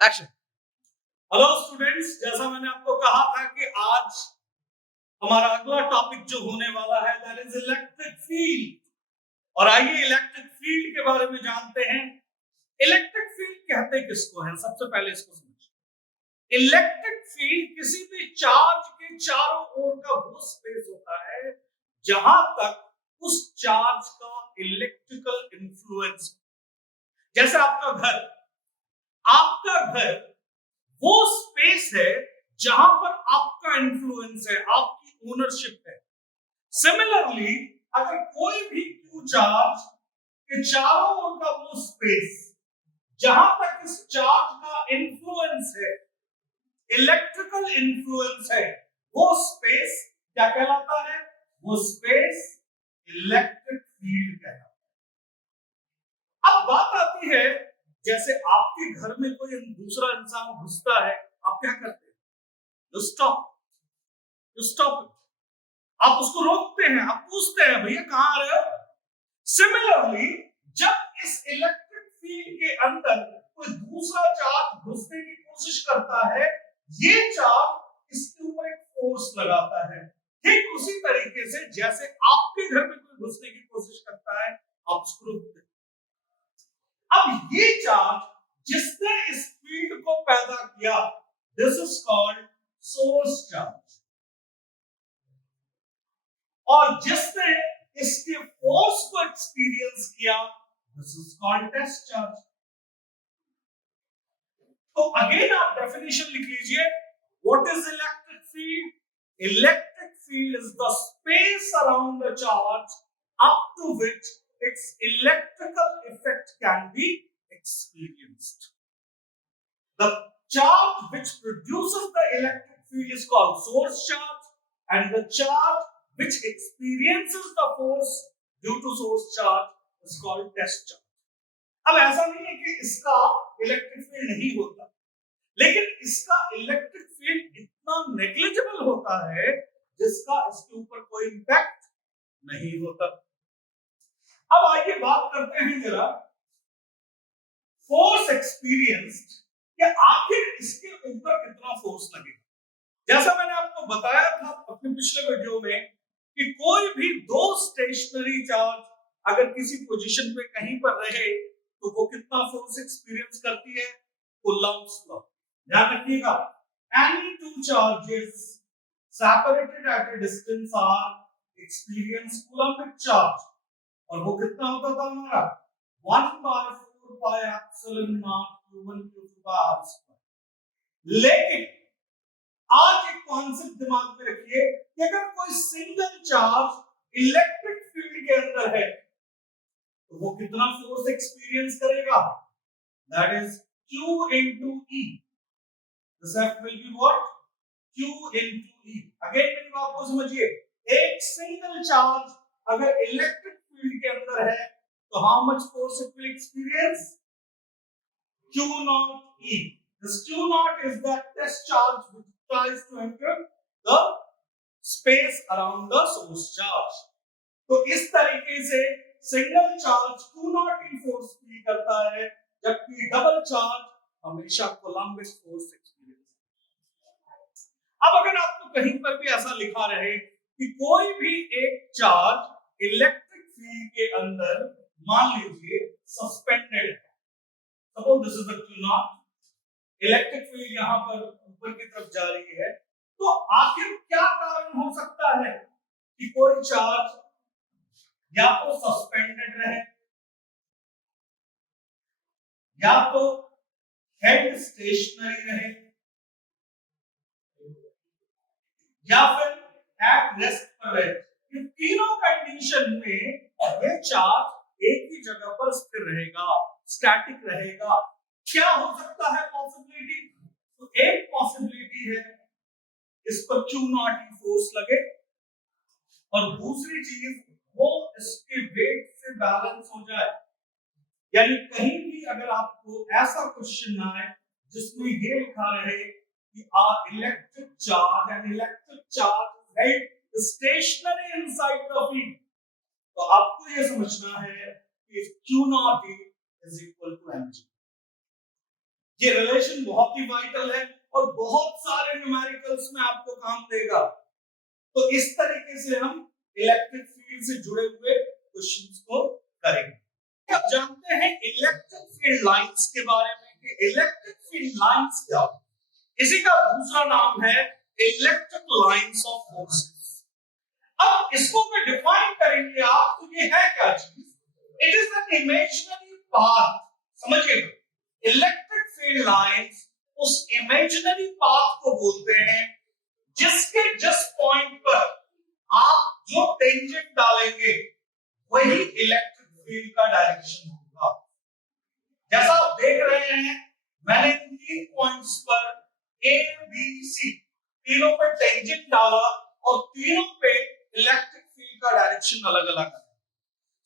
Action. Hello students, जैसा मैंने आपको कहा था कि आज हमारा अगला टॉपिक जो होने वाला है दैट इज इलेक्ट्रिक फील्ड। और आइए इलेक्ट्रिक फील्ड के बारे में जानते हैं। इलेक्ट्रिक फील्ड कहते किसको है? सबसे पहले इसको समझिए। इलेक्ट्रिक फील्ड किसी भी चार्ज के चारों ओर का वो स्पेस होता है जहां तक उस चार्ज का इलेक्ट्रिकल इन्फ्लुएंस। जैसे आपका घर वो स्पेस है जहां पर आपका इन्फ्लुएंस है, आपकी ओनरशिप है। सिमिलरली, अगर कोई भी क्यू चार्ज के चारों ओर का वो स्पेस जहां तक इस चार्ज का इन्फ्लुएंस है, इलेक्ट्रिकल इन्फ्लुएंस है, वो स्पेस क्या कहलाता है? वो स्पेस इलेक्ट्रिक फील्ड कहलाता है। अब बात आती है, जैसे आपके घर में कोई दूसरा इंसान घुसता है, आप क्या करते हैं? You stop it. आप उसको रोकते हैं, आप पूछते हैं भैया कहां आ रहे हो? सिमिलरली, जब इस इलेक्ट्रिक फील्ड के अंदर कोई दूसरा चार्ज घुसने की कोशिश करता है, ये चार्ज इसके ऊपर एक फोर्स लगाता है। ठीक उसी तरीके से जैसे आपके घर में कोई घुसने की कोशिश करता है, आप उसको रोकते हैं। अब ये चार्ज जिसने इस फील्ड को पैदा किया, this is called source charge. और जिसने इसके फोर्स को एक्सपीरियंस किया, this is called test charge. तो अगेन आप डेफिनेशन लिख लीजिए। What is electric field? Electric field is the space around the charge up to which its electrical effect can be experienced. The charge which produces the electric field is called source charge, and the charge which experiences the force due to source charge is called test charge. अब ऐसा नहीं है कि इसका electric field नहीं होता, लेकिन इसका इलेक्ट्रिक फील्ड इतना नेग्लिजिबल होता है जिसका इसके ऊपर कोई इंपैक्ट नहीं होता। अब आइए बात करते हैं जरा फोर्स एक्सपीरियंस्ड, कि आखिर इसके ऊपर कितना फोर्स लगेगा। जैसा मैंने आपको बताया था अपने पिछले वीडियो में कि कोई भी दो स्टेशनरी चार्ज अगर किसी पोजीशन पे कहीं पर रहे तो वो कितना फोर्स एक्सपीरियंस करती है? Coulomb's law. ध्यान रखिएगा, any two charges separated at a distance are experience Coulombic charge. और वो कितना होता था हमारा? 1/4 pi epsilon not q1 q2 r²। लेकिन आज एक कॉन्सेप्ट दिमाग में रखिए कि अगर कोई सिंगल चार्ज इलेक्ट्रिक फील्ड के अंदर है तो वो कितना फोर्स एक्सपीरियंस करेगा? That is q into e. This F will be what? q into e. Again मेरी बात को समझिए, एक सिंगल चार्ज अगर इलेक्ट्रिक फील्ड के अंदर है तो how much force it will experience? q naught e. This q naught is the test charge which tries to enter the space around the source charge. तो इस तरीके से single charge q naught e force feel करता है, जबकि double charge हमेशा Coulombic force experience. अब अगर आपको कहीं पर भी ऐसा लिखा रहे कि कोई भी एक चार्ज इलेक्ट्रिक फील्ड के अंदर मान लीजिए सस्पेंडेड है, suppose this is the q naught, electric field यहां पर ऊपर की तरफ जा रही है, तो आखिर क्या कारण हो सकता है कि कोई चार्ज या तो सस्पेंडेड रहे, या तो हेड स्टेशनरी रहे, या फिर एट रेस्ट पर रहे। इन तीनों कंडीशन में ये चार्ज एक ही जगह पर स्थिर रहेगा, स्टैटिक रहेगा। क्या हो सकता है पॉसिबिलिटी? तो एक पॉसिबिलिटी है इस पर q naught e फोर्स लगे, और दूसरी चीज वो इसके वेट से बैलेंस हो जाए। यानी कहीं भी अगर आपको ऐसा क्वेश्चन आए जिसमें ये लिखा रहे कि electric charge and electric charge held stationary inside the field, तो आपको ये समझना है कि q naught e is equal to mg। ये रिलेशन बहुत ही वाइटल है और बहुत सारे न्यूमेरिकल्स में आपको काम देगा। तो इस तरीके से हम इलेक्ट्रिक फील्ड से जुड़े हुए क्वेश्चंस को करेंगे। आप जानते हैं इलेक्ट्रिक फील्ड लाइंस के बारे में कि इलेक्ट्रिक फील्ड लाइंस क्या है? इसी का दूसरा नाम है इलेक्ट्रिक लाइंस ऑफ फोर्सेस। अब इसको मैं डिफाइन करेंगे आप, तो ये है क्या चीज? It is an imaginary path. समझिएगा, इलेक्ट्रिक फील्ड लाइंस उस इमेजिनरी पाथ को बोलते हैं जिसके जिस पॉइंट पर आप जो टेंजेंट डालेंगे वही इलेक्ट्रिक फील्ड का डायरेक्शन होगा। जैसा आप देख रहे हैं, मैंने 3 पॉइंट्स पर ए बी सी तीनों पे टेंजेंट डाला और तीनों पे इलेक्ट्रिक फील्ड का डायरेक्शन अलग अलग है।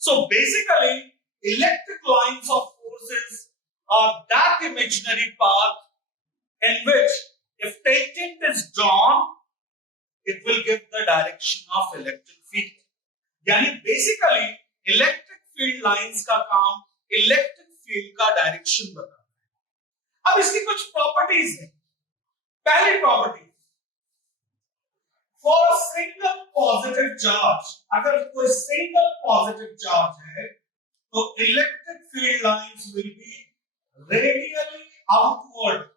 So basically electric lines of forces are that imaginary path in which if tangent is drawn it will give the direction of electric field। यानी बेसिकली इलेक्ट्रिक फील्ड लाइंस का काम electric field का direction बताना है। अब इसकी कुछ properties हैं। पहली property, for a single positive charge, अगर कोई सिंगल पॉजिटिव चार्ज है तो electric field lines will be radially outward.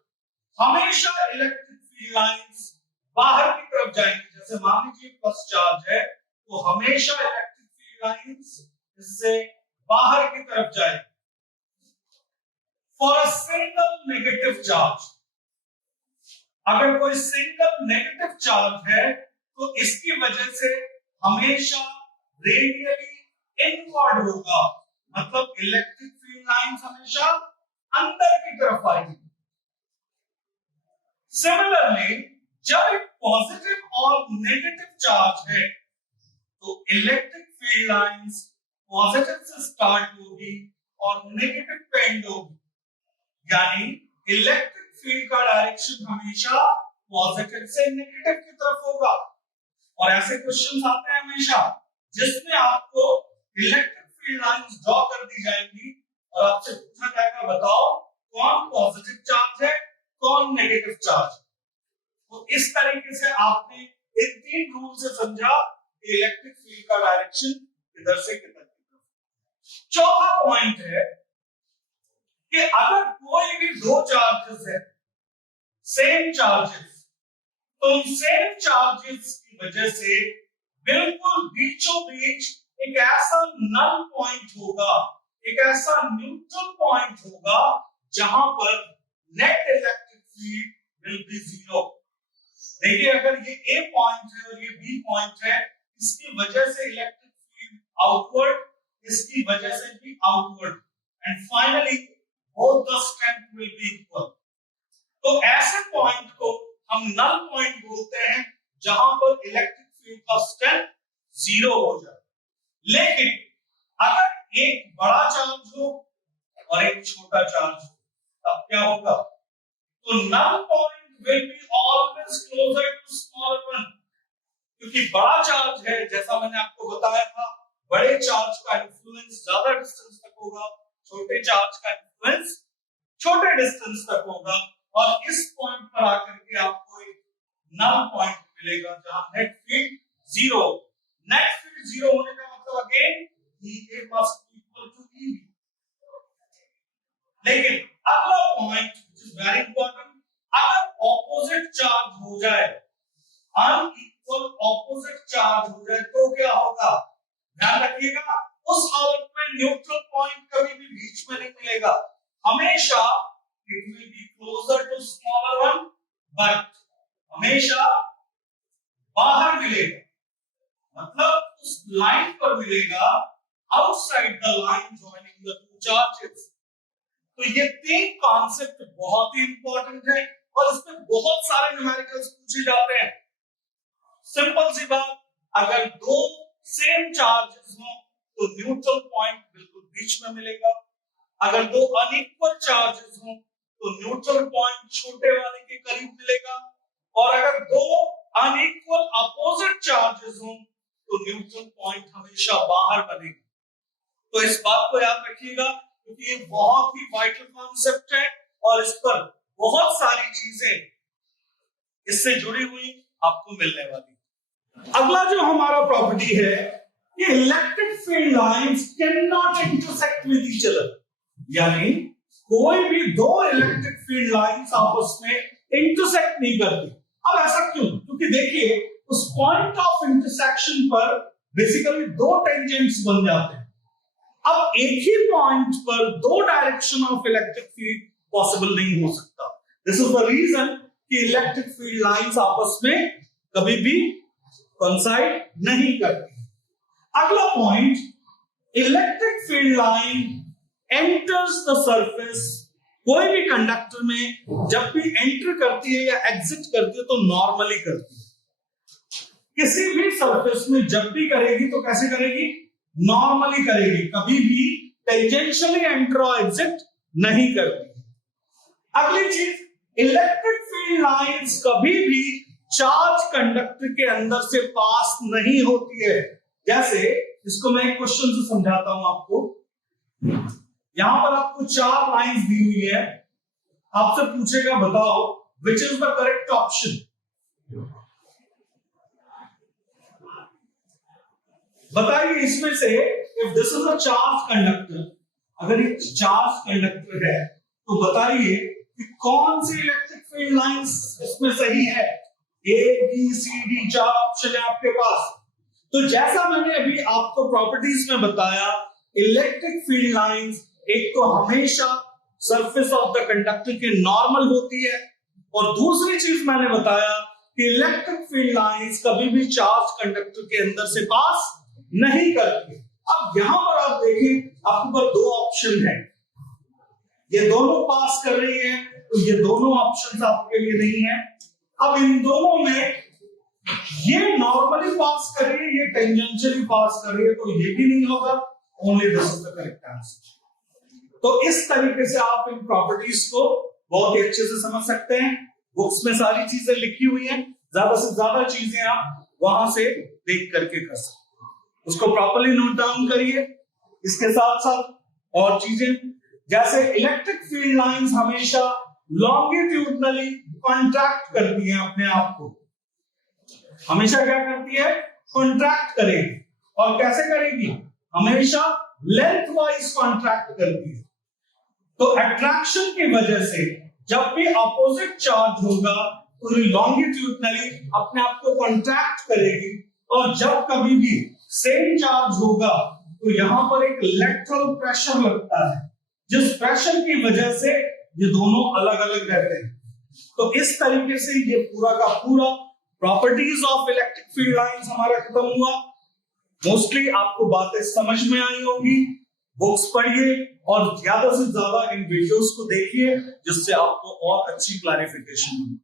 हमेशा इलेक्ट्रिक फील्ड लाइंस बाहर की तरफ जाएंगी। जैसे मान लीजिए प्लस चार्ज है तो हमेशा इलेक्ट्रिक फील्ड लाइंस इससे बाहर की तरफ जाएगी। For a single negative charge, अगर कोई सिंगल नेगेटिव चार्ज है तो इसकी वजह से हमेशा रेडियली इनवर्ड होगा, मतलब इलेक्ट्रिक फील्ड लाइंस हमेशा अंदर की तरफ आएगी। सिमिलरली जब एक पॉजिटिव और नेगेटिव चार्ज है तो इलेक्ट्रिक फील्ड लाइंस पॉजिटिव से स्टार्ट होगी और नेगेटिव पे एंड होगी। यानी इलेक्ट्रिक फील्ड का डायरेक्शन हमेशा पॉजिटिव से नेगेटिव की तरफ होगा। और ऐसे क्वेश्चंस आते हैं हमेशा जिसमें आपको इलेक्ट्रिक फील्ड लाइंस ड्रॉ कर दी जाएंगी और आपसे पूछा जाएगा बताओ कौन पॉजिटिव चार्ज है कौन नेगेटिव चार्ज। तो इस तरीके से आपने इन 3 रूल से समझा इलेक्ट्रिक फील्ड का डायरेक्शन किधर से किधर की तरफ। चौथा पॉइंट है कि अगर कोई भी 2 चार्जेस है, सेम चार्जेस, तो उन सेम चार्जेस की वजह से बिल्कुल बीचों बीच एक ऐसा नल पॉइंट होगा, एक ऐसा न्यूट्रल पॉइंट होगा जहां पर net electric field will be 0। देखिए अगर ये ए पॉइंट है और ये बी पॉइंट है, इसकी वजह से इलेक्ट्रिक फील्ड आउटवर्ड, इसकी वजह से भी outward, and finally both the strength will be equal. तो ऐसे पॉइंट को हम नल पॉइंट बोलते हैं जहां पर इलेक्ट्रिक फील्ड का स्ट्रेंथ 0 हो जाए। लेकिन अगर एक बड़ा चार्ज हो और एक छोटा चार्ज हो तब क्या होगा? तो null point will be always closer to smaller one, क्योंकि बड़ा चार्ज है, जैसा मैंने आपको बताया था, बड़े चार्ज का इन्फ्लुएंस ज्यादा डिस्टेंस तक होगा, छोटे चार्ज का इन्फ्लुएंस छोटे डिस्टेंस तक होगा। और इस पॉइंट पर आकर के आपको एक नल पॉइंट मिलेगा जहां नेट फील्ड 0। नेट फील्ड 0 होने का मतलब again EA must be equal to EB। लेकिन अगला point which is very important, अगर ऑपोजिट चार्ज हो जाए, अनइक्वल ऑपोजिट चार्ज हो जाए तो क्या होगा? ध्यान रखिएगा, उस हालत में न्यूट्रल पॉइंट कभी भी बीच में नहीं मिलेगा, हमेशा it will be closer to smaller one, but हमेशा बाहर मिलेगा, मतलब उस लाइन पर मिलेगा, outside the line joining the 2 charges। तो ये 3 कॉन्सेप्ट बहुत ही इंपॉर्टेंट है और इसमें बहुत सारे न्यूमेरिकल्स पूछे जाते हैं। सिंपल सी बात, अगर 2 सेम चार्जेस हो तो न्यूट्रल पॉइंट बिल्कुल बीच में मिलेगा, अगर 2 अनइक्वल चार्जेस हो तो न्यूट्रल पॉइंट छोटे वाले के करीब मिलेगा, और अगर 2 अनइक्वल अपोजिट चार्जेस हो तो न्यूट्रल पॉइंट हमेशा बाहर बनेगा। तो इस बात को याद रखिएगा क्योंकि ये बहुत ही वाइटल कॉन्सेप्ट है और इस पर बहुत सारी चीजें इससे जुड़ी हुई आपको मिलने वाली। अगला जो हमारा प्रॉपर्टी है कि electric field lines can not intersect with each other, यानी कोई भी दो इलेक्ट्रिक फील्ड लाइंस आपस में इंटरसेक्ट नहीं करती। अब ऐसा क्यों? क्योंकि देखिए उस पॉइंट ऑफ इंटरसेक्शन पर बेसिकली दो टेंजेंट्स बन जाते हैं। अब एक ही पॉइंट पर दो direction of electric field possible नहीं हो सकता। दिस इज द रीजन कि इलेक्ट्रिक फील्ड लाइंस आपस में कभी भी कोइंसाइड नहीं करती। अगला point, electric field line enters the surface. कोई भी कंडक्टर में जब भी एंटर करती है या एग्जिट करती है तो नॉर्मली करती है। किसी भी सरफेस में जब भी करेगी तो कैसे करेगी? नॉर्मली करेगी, कभी भी टेंजेंशियली एंटर और एग्जिट नहीं करती। अगली चीज, इलेक्ट्रिक फील्ड लाइंस कभी भी चार्ज कंडक्टर के अंदर से पास नहीं होती है। जैसे इसको मैं एक क्वेश्चन से समझाता हूं आपको। यहां पर आपको चार लाइंस दी हुई है, आपसे पूछेगा बताओ which is the correct option. बताइए इसमें से, if this is a charge conductor, अगर ये चार्ज कंडक्टर है तो बताइए कि कौन सी इलेक्ट्रिक फील्ड लाइंस इसमें सही है। ए बी सी डी चार ऑप्शन है आपके पास। तो जैसा मैंने अभी आपको प्रॉपर्टीज में बताया, इलेक्ट्रिक फील्ड लाइंस एक तो हमेशा सरफेस ऑफ द कंडक्टर के नॉर्मल होती है, और दूसरी चीज मैंने बताया कि इलेक्ट्रिक फील्ड लाइंस कभी भी चार्ज कंडक्टर के अंदर से पास नहीं करती। अब यहां पर आप देखें, आपके पास दो ऑप्शन है, ये दोनों पास कर रही है, तो ये दोनों ऑप्शंस आपके लिए नहीं है। अब इन दोनों में ये नॉर्मली पास कर रही है, ये टेंजेंशियली पास कर रही है, तो ये भी नहीं होगा। Only this is the correct answer. तो इस तरीके से आप इन प्रॉपर्टीज को बहुत ही अच्छे से समझ सकते हैं। बुक्स में सारी चीजें लिखी हुई हैं, ज्यादा से ज्यादा चीजें आप वहां से देख करके कर सकते हैं। उसको प्रॉपर्ली नोट डाउन करिए। इसके साथ साथ और चीजें, जैसे इलेक्ट्रिक फील्ड लाइंस हमेशा लॉन्गिट्यूडनली कॉन्ट्रैक्ट करती हैं अपने आप को, हमेशा क्या करती है? कॉन्ट्रैक्ट करेगी। और कैसे करेगी? हमेशा लेंथ वाइज कॉन्ट्रैक्ट करती है। तो अट्रैक्शन की वजह से जब भी अपोजिट चार्ज होगा तो लॉन्गिट्यूडनली अपने आप को कॉन्ट्रैक्ट करेगी, और जब कभी भी सेम चार्ज होगा तो यहां पर एक लेटरल प्रेशर लगता है, जिस प्रेशर की वजह से ये दोनों अलग अलग रहते हैं। तो इस तरीके से ये पूरा का पूरा properties of electric field lines हमारा खत्म हुआ। मोस्टली आपको बातें समझ में आई होगी। बुक्स पढ़िए और ज्यादा से ज्यादा इन वीडियोस को देखिए, जिससे आपको और अच्छी क्लैरिफिकेशन मिले।